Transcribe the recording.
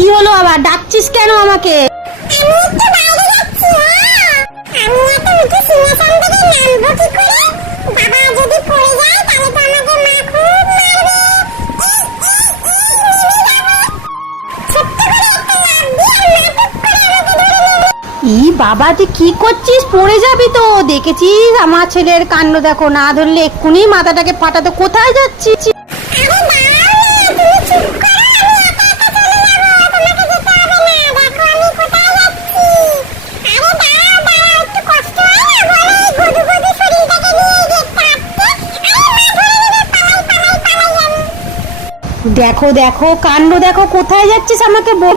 কি হলো আবার ডাকছিস কেন আমাকে? আমি একটু বাইরে যাচ্ছি। আমি এত উঁচু সিংহাসন থেকে নামবো কি করে? বাবা যদি পড়ে যায় তাহলে তো আমাকে মা খুব মারবে। ছোট্ট করে একটা লাফ দিয়ে মা টুক করে আমাকে ধরে নেবে। ই বাবা, তুই কি করছিস? পড়ে যাবি তো। দেখেছিস আমার ছেলের কাণ্ড দেখো, না ধরলে এক্ষুনি মাথাটাকে ফাটাতো। কোথায় যাচ্ছিস? আরে দাঁড়াও না, তুমি চুপ করো, আমি একা একা চলে যাবো, তোমাকে যেতে হবে না। দেখো আমি কোথায় যাচ্ছি। আরে দাঁড়াও দাঁড়াও, একটু কষ্ট হয় না বলো, এই গদু গদু শরীরটাকে নিয়ে যেতে আসতে। আরে মা ধরে নেবে, পালাই পালাই পালাই আমি। দেখো দেখো কাণ্ড দেখো, কোথায় যাচ্ছিস আমাকে বল।